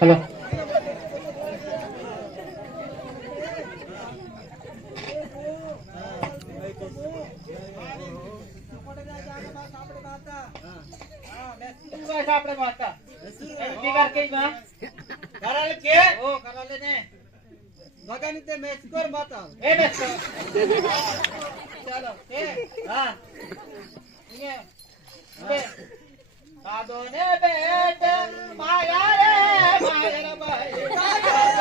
हॅलो આપણે માતા બીગાર કેઈ માં કરાલે કે ઓ કરાલે ને ભગાની તે મેચ કર માતા એ મેચ ચાલો એ હા ये बे साधो ने बेट माया रे माया भाई साधो ने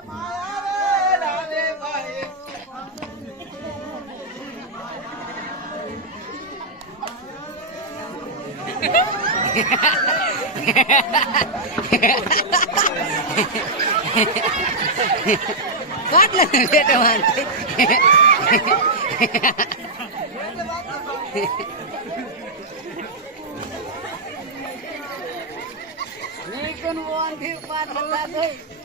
माया रे नाने माये काटलं बेटा मानते लेकिन वो आंधी पार लगा दो